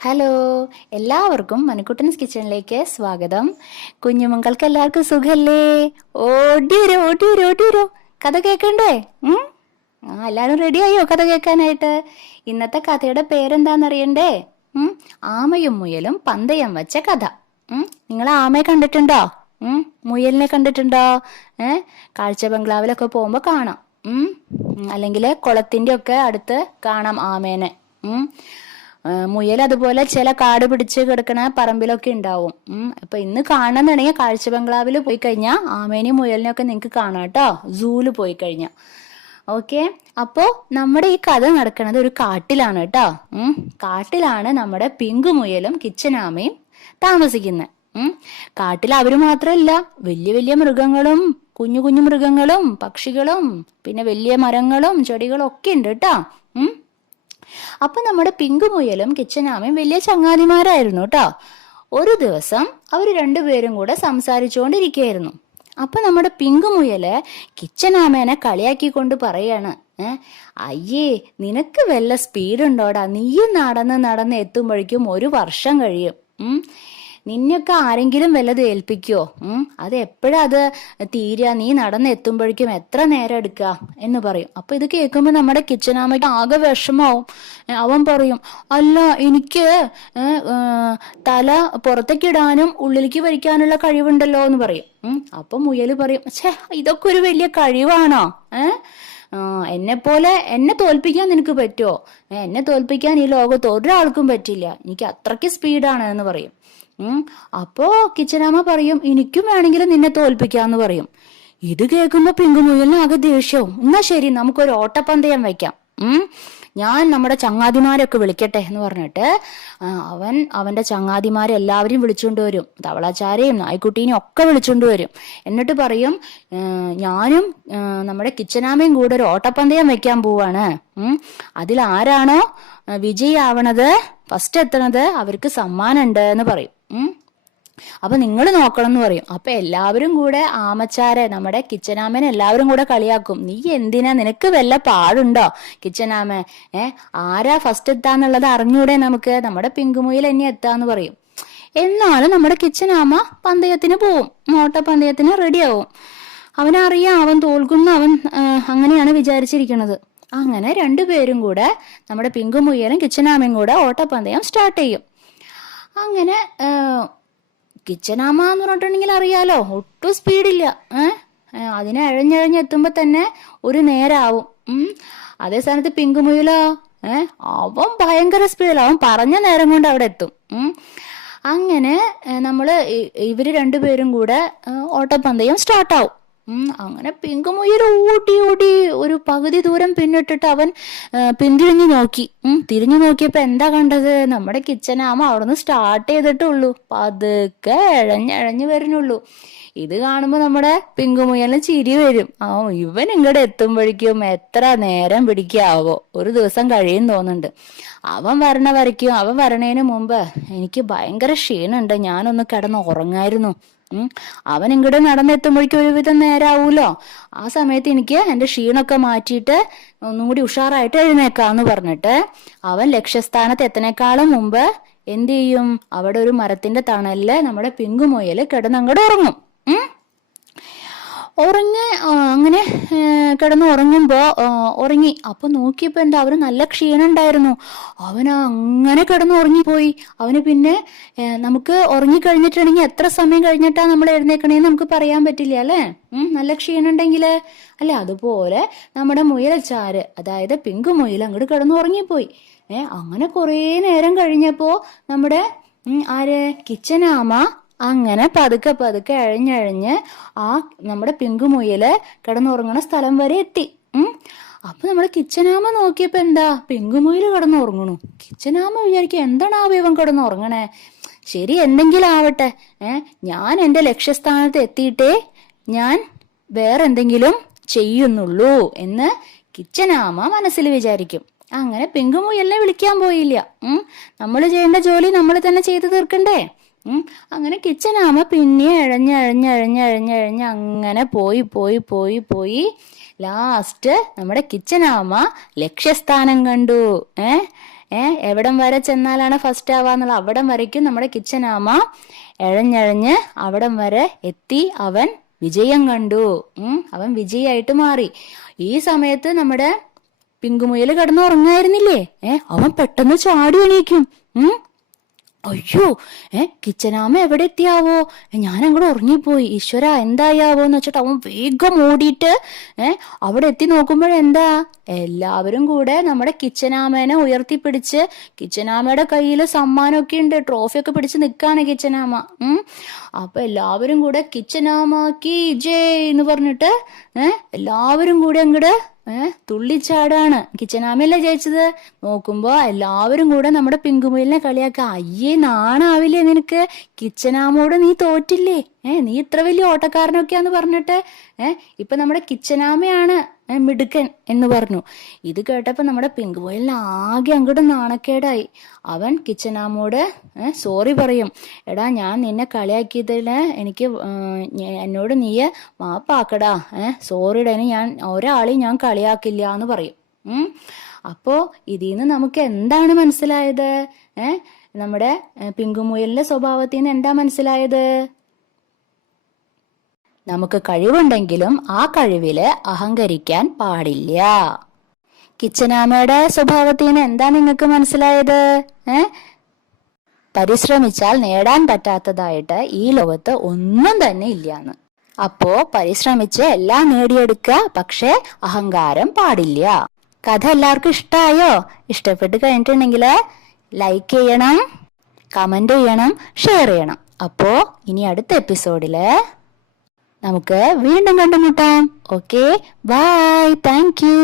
Hello എല്ലാവർക്കും മണിക്കുട്ടൻസ് കിച്ചണിലേക്ക് സ്വാഗതം. കുഞ്ഞുമക്കൾക്ക് എല്ലാവർക്കും സുഖല്ലേ? ഓടി വരൂ ഓടി കഥ കേൾക്കണ്ടേ? ആ എല്ലാവരും റെഡിയായോ കഥ കേൾക്കാനായിട്ട്? ഇന്നത്തെ കഥയുടെ പേരെന്താണെന്നറിയണ്ടേ? ആമയും മുയലും പന്തയം വച്ച കഥ. നിങ്ങൾ ആമയെ കണ്ടിട്ടുണ്ടോ? മുയലിനെ കണ്ടിട്ടുണ്ടോ? ഏ? കാഴ്ച ബംഗ്ലാവിലൊക്കെ പോകുമ്പോൾ കാണാം? അല്ലെങ്കിൽ കുളത്തിന്റെ ഒക്കെ അടുത്ത് കാണാം ആമേനെ. മുയൽ അതുപോലെ ചില കാട് പിടിച്ച് കിടക്കുന്ന പറമ്പിലൊക്കെ ഉണ്ടാവും. അപ്പൊ ഇന്ന് കാണണമെന്നുണ്ടെങ്കിൽ കാഴ്ച ബംഗ്ലാവിൽ പോയി കഴിഞ്ഞാൽ ആമേനെയും മുയലിനെയൊക്കെ നിങ്ങൾക്ക് കാണാം കേട്ടോ. സൂൽ പോയി കഴിഞ്ഞാൽ ഓക്കെ? അപ്പോ നമ്മുടെ ഈ കഥ നടക്കുന്നത് ഒരു കാട്ടിലാണ് കേട്ടോ. കാട്ടിലാണ് നമ്മുടെ പിങ്ക് മുയലും കിച്ചനാമയും താമസിക്കുന്നത് കാട്ടിൽ അവർ മാത്രമല്ല വലിയ വലിയ മൃഗങ്ങളും കുഞ്ഞു കുഞ്ഞു മൃഗങ്ങളും പക്ഷികളും പിന്നെ വലിയ മരങ്ങളും ചെടികളും ഒക്കെ ഉണ്ട് കേട്ടോ. അപ്പൊ നമ്മുടെ പിങ്കു മുയലും കിച്ചനാമയും വലിയ ചങ്ങാതിമാരായിരുന്നു കേട്ടോ. ഒരു ദിവസം അവർ രണ്ടുപേരും കൂടെ സംസാരിച്ചുകൊണ്ടിരിക്കുകയായിരുന്നു. അപ്പൊ നമ്മുടെ പിങ്കു മുയൽ കിച്ചനാമേനെ കളിയാക്കിക്കൊണ്ട് പറയാണ് ഏ അയ്യേ നിനക്ക് വല്ല സ്പീഡ് ഉണ്ടോടാ നീയും നടന്ന് നടന്ന് എത്തുമ്പോഴേക്കും ഒരു വർഷം കഴിയും. നിന്നെയൊക്കെ ആരെങ്കിലും വല്ലത് ഏൽപ്പിക്കോ? ഉം? അത് എപ്പോഴാ അത് തീരുക നീ നടന്നെത്തുമ്പോഴേക്കും എത്ര നേരം എടുക്കുക എന്ന് പറയും. അപ്പൊ ഇത് കേൾക്കുമ്പോൾ നമ്മുടെ കിച്ചനാമയ്ക്ക് ആകെ വിഷമാവും അവൻ പറയും അല്ല എനിക്ക് തല പുറത്തേക്കിടാനും ഉള്ളിലേക്ക് വരിക്കാനുള്ള കഴിവുണ്ടല്ലോ എന്ന് പറയും. അപ്പൊ മുയൽ പറയും ഛേ ഇതൊക്കെ ഒരു വലിയ കഴിവാണോ? ഏർ എന്നെ പോലെ എന്നെ തോൽപ്പിക്കാൻ നിനക്ക് പറ്റുമോ എന്നെ തോൽപ്പിക്കാൻ ഈ ലോകത്ത് ഒരാൾക്കും പറ്റില്ല. എനിക്ക് അത്രയ്ക്ക് സ്പീഡാണ് എന്ന് പറയും. അപ്പോ കിച്ചനാമ്മ പറയും എനിക്കും വേണമെങ്കിൽ നിന്നെ തോൽപ്പിക്കാന്ന് പറയും. ഇത് കേൾക്കുമ്പോ പിങ്കുമുയലിന് ആകെ ദേഷ്യവും. എന്നാ ശരി നമുക്കൊരു ഓട്ടപ്പന്തയം വയ്ക്കാം ഉം? ഞാൻ നമ്മുടെ ചങ്ങാതിമാരൊക്കെ വിളിക്കട്ടെ എന്ന് പറഞ്ഞിട്ട് അവൻ അവന്റെ ചങ്ങാതിമാരെ എല്ലാവരെയും വിളിച്ചുകൊണ്ട് വരും. തവളാചാരയും നായ്ക്കുട്ടീനെയും ഒക്കെ വിളിച്ചുകൊണ്ട് വരും. എന്നിട്ട് പറയും ഞാനും നമ്മുടെ കിച്ചനാമയും കൂടെ ഒരു ഓട്ടപ്പന്തയം വെക്കാൻ പോവാണ്. അതിൽ ആരാണോ വിജയി ആവണത് ഫസ്റ്റ് എത്തണത് അവർക്ക് സമ്മാനം ഉണ്ട് എന്ന് പറയും. അപ്പൊ നിങ്ങൾ നോക്കണം എന്ന് പറയും. അപ്പൊ എല്ലാവരും കൂടെ ആമച്ചാരെ നമ്മുടെ കിച്ചനാമനെ എല്ലാവരും കൂടെ കളിയാക്കും. നീ എന്തിനാ? നിനക്ക് വല്ല പാടുണ്ടോ? കിച്ചനാമ ഏ ആരാ ഫസ്റ്റ് എത്താന്നുള്ളത് അറിഞ്ഞൂടെ നമുക്ക്? നമ്മുടെ പിങ്കുമുയിൽ എന്നെ എത്താന്ന് പറയും. എന്നാലും നമ്മുടെ കിച്ചനാമ പന്തയത്തിന് പോവും. ഓട്ട പന്തയത്തിന് റെഡിയാവും അവനറിയാം അവൻ തോൽക്കുന്ന അവൻ അങ്ങനെയാണ് വിചാരിച്ചിരിക്കുന്നത് അങ്ങനെ രണ്ടുപേരും കൂടെ നമ്മുടെ പിങ്കുമുയ്യലും കിച്ചനാമയും കൂടെ ഓട്ടപ്പന്തയം സ്റ്റാർട്ട് ചെയ്യും. അങ്ങനെ കിച്ചനാമ എന്ന് പറഞ്ഞിട്ടുണ്ടെങ്കിൽ അറിയാലോ. ഒട്ടും സ്പീഡില്ല ഏഹ് അതിനെ അഴഞ്ഞഴഞ്ഞ് എത്തുമ്പോ തന്നെ ഒരു നേരാവും. അതേ സ്ഥാനത്ത് പിങ്കുമുയിലോ ഏഹ് അവൻ ഭയങ്കര സ്പീഡിൽ അവൻ പറഞ്ഞ നേരം കൊണ്ട് അവിടെ എത്തും. അങ്ങനെ നമ്മൾ ഇ- ഇവർ രണ്ടുപേരും കൂടെ ഓട്ടപ്പന്തയം സ്റ്റാർട്ടാവും അങ്ങനെ പിങ്കുമുയിൽ ഓടി ഓടി ഒരു പകുതി ദൂരം പിന്നിട്ടിട്ട് അവൻ പിന്തിരിഞ്ഞു നോക്കി. തിരിഞ്ഞു നോക്കിയപ്പോ എന്താ കണ്ടത്? നമ്മുടെ കിച്ചനാമ അവിടുന്ന് സ്റ്റാർട്ട് ചെയ്തിട്ടുള്ളൂ. പതുക്കെ ഇഴഞ്ഞഴഞ്ഞു വരുന്നുള്ളൂ. ഇത് കാണുമ്പോ നമ്മുടെ പിങ്കുമുയലിന് ചിരി വരും. ആ ഇവൻ ഇങ്ങോട്ട് എത്തുമ്പോഴേക്കും എത്ര നേരം പിടിക്കാവോ. ഒരു ദിവസം കഴിയും തോന്നുന്നുണ്ട്. അവൻ വരണ വരയ്ക്കും. അവൻ വരണേന് മുമ്പ് എനിക്ക് ഭയങ്കര ക്ഷീണുണ്ട്. ഞാനൊന്ന് കിടന്ന് ഉറങ്ങായിരുന്നു. അവൻ ഇങ്ങോട്ട് നടന്നെത്തുമ്പോഴേക്കും ഒരുവിധം നേരാവൂലോ. ആ സമയത്ത് എനിക്ക് എന്റെ ക്ഷീണമൊക്കെ മാറ്റിയിട്ട് ഒന്നും കൂടി ഉഷാറായിട്ട് എഴുന്നേക്കാന്ന് പറഞ്ഞിട്ട് അവൻ ലക്ഷ്യസ്ഥാനത്ത് എത്തനേക്കാളും മുമ്പ് എന്ത് ചെയ്യും? അവിടെ ഒരു മരത്തിന്റെ തണലിൽ നമ്മുടെ പിങ്കുമൊയൽ കിടന്നങ്ങോട്ട് ഉറങ്ങും. ഉറങ്ങി കിടന്ന് ഉറങ്ങുമ്പോ ഉറങ്ങി. അപ്പൊ നോക്കിയപ്പോ എന്താ അവന് നല്ല ക്ഷീണം ഉണ്ടായിരുന്നു. അവൻ അങ്ങനെ കിടന്ന് ഉറങ്ങിപ്പോയി. അവന് പിന്നെ നമുക്ക് ഉറങ്ങിക്കഴിഞ്ഞിട്ടുണ്ടെങ്കിൽ എത്ര സമയം കഴിഞ്ഞിട്ടാ നമ്മൾ എഴുന്നേക്കണേന്ന് നമുക്ക് പറയാൻ പറ്റില്ല അല്ലേ? നല്ല ക്ഷീണം ഉണ്ടെങ്കിൽ അല്ലെ അതുപോലെ നമ്മുടെ മുയലച്ചാര് അതായത് പിങ്കു മുയൽ അങ്ങോട്ട് കിടന്ന് ഉറങ്ങിപ്പോയി. ഏഹ് അങ്ങനെ കുറേ നേരം കഴിഞ്ഞപ്പോ നമ്മുടെ ആര്? കിച്ചനാമ അങ്ങനെ പതുക്കെ പതുക്കെ അഴഞ്ഞഴഞ്ഞ് ആ നമ്മുടെ പിങ്കുമുയൽ കിടന്നുറങ്ങണ സ്ഥലം വരെ എത്തി. ഉം. അപ്പൊ നമ്മുടെ കിച്ചനാമ നോക്കിയപ്പോ എന്താ? പിങ്കുമുയൽ കിടന്നുറങ്ങണു. കിച്ചനാമ വിചാരിക്കും എന്താണ് ആ ഇവൻ കിടന്നുറങ്ങണേ? ശരി എന്തെങ്കിലും ആവട്ടെ ഏ ഞാൻ എന്റെ ലക്ഷ്യസ്ഥാനത്ത് എത്തിയിട്ടേ ഞാൻ വേറെന്തെങ്കിലും ചെയ്യുന്നുള്ളൂ എന്ന് കിച്ചനാമ മനസ്സിൽ വിചാരിക്കും. അങ്ങനെ പിങ്കുമുയലിനെ വിളിക്കാൻ പോയില്ല. ഉം. നമ്മൾ ചെയ്യേണ്ട ജോലി നമ്മൾ തന്നെ ചെയ്തു തീർക്കണ്ടേ? അങ്ങനെ കിച്ചനാമ പിന്നെ അഴഞ്ഞ് അങ്ങനെ പോയി പോയി പോയി പോയി. ലാസ്റ്റ് നമ്മുടെ കിച്ചനാമ ലക്ഷ്യസ്ഥാനം കണ്ടു. ഏ? ഏ? എവിടം വരെ ചെന്നാലാണ് ഫസ്റ്റ് ആവാന്നുള്ള അവിടം വരയ്ക്കും നമ്മുടെ കിച്ചൻ ആമ എഴഞ്ഞഴഞ്ഞ് അവിടം വരെ എത്തി അവൻ വിജയം കണ്ടു. അവൻ വിജയായിട്ട് മാറി. ഈ സമയത്ത് നമ്മുടെ പിങ്കുമുയൽ കിടന്നുറങ്ങായിരുന്നില്ലേ? ഏ? അവൻ പെട്ടെന്ന് ചാടി എണീക്കും. അയ്യോ ഏ കിച്ചനാമ എവിടെ എത്തിയാവോ ഞാൻ അങ്ങോട്ട് ഉറങ്ങിപ്പോയി. ഈശ്വര എന്തായാവോ എന്ന് വെച്ചിട്ട് അവൻ വേഗം ഓടിയിട്ട് ഏ അവിടെ എത്തി നോക്കുമ്പോഴെന്താ എല്ലാവരും കൂടെ നമ്മുടെ കിച്ചനാമേനെ ഉയർത്തിപ്പിടിച്ച് കിച്ചനാമയുടെ കയ്യിൽ സമ്മാനമൊക്കെ ഉണ്ട് ട്രോഫി ഒക്കെ പിടിച്ച് നിൽക്കാണ് കിച്ചനാമ. ഉം? അപ്പൊ എല്ലാവരും കൂടെ കിച്ചനാമാക്കി ജയ് എന്ന് പറഞ്ഞിട്ട് ഏ എല്ലാവരും കൂടെ അങ്ങോട്ട് ഏഹ് തുള്ളിച്ചാടാണ്. കിച്ചനാമയല്ലേ ജയിച്ചത്? നോക്കുമ്പോ എല്ലാവരും കൂടെ നമ്മുടെ പിങ്കുമുയിലിനെ കളിയാക്ക. അയ്യേ നാണാവില്ലേ നിനക്ക്? കിച്ചനാമോട് നീ തോറ്റില്ലേ? ഏഹ് നീ ഇത്ര വലിയ ഓട്ടക്കാരനൊക്കെയാന്ന് പറഞ്ഞിട്ട് ഏഹ് ഇപ്പൊ നമ്മുടെ കിച്ചനാമയാണ് മിടുക്കൻ എന്ന് പറഞ്ഞു. ഇത് കേട്ടപ്പോൾ നമ്മുടെ പിങ്ക് പിങ്കുമുയിലിന് ആകെ അങ്ങോട്ട് നാണക്കേടായി. അവൻ കിച്ചനാമോട് സോറി പറയും. എടാ ഞാൻ നിന്നെ കളിയാക്കിയതിൽ എനിക്ക് എന്നോട് നീ മാപ്പാക്കടാ. സോറിയുടെ ഞാൻ ഒരാളെയും ഞാൻ കളിയാക്കില്ല എന്ന് പറയും. അപ്പോൾ അപ്പോ ഇതിൽ നിന്ന് നമുക്ക് എന്താണ് മനസ്സിലായത്? നമ്മുടെ പിങ്കുമുയലിന്റെ സ്വഭാവത്തിൽ നിന്ന് എന്താ മനസ്സിലായത്? നമുക്ക് കഴിവുണ്ടെങ്കിലും ആ കഴിവിൽ അഹങ്കരിക്കാൻ പാടില്ല. കിച്ചനാമയുടെ സ്വഭാവത്തിൽ നിന്ന് എന്താ നിങ്ങൾക്ക് മനസ്സിലായത്? ഏ? പരിശ്രമിച്ചാൽ നേടാൻ പറ്റാത്തതായിട്ട് ഈ ലോകത്ത് ഒന്നും തന്നെ ഇല്ലാന്ന്. അപ്പോ പരിശ്രമിച്ച് എല്ലാം നേടിയെടുക്കുക പക്ഷേ അഹങ്കാരം പാടില്ല. കഥ എല്ലാവർക്കും ഇഷ്ടായോ? ഇഷ്ടപ്പെട്ട് കഴിഞ്ഞിട്ടുണ്ടെങ്കിൽ ലൈക്ക് ചെയ്യണം കമന്റ് ചെയ്യണം ഷെയർ ചെയ്യണം. അപ്പോ ഇനി അടുത്ത എപ്പിസോഡിൽ നമുക്ക് വീണ്ടും കണ്ടുമുട്ടാം ഓക്കെ ബൈ താങ്ക് യു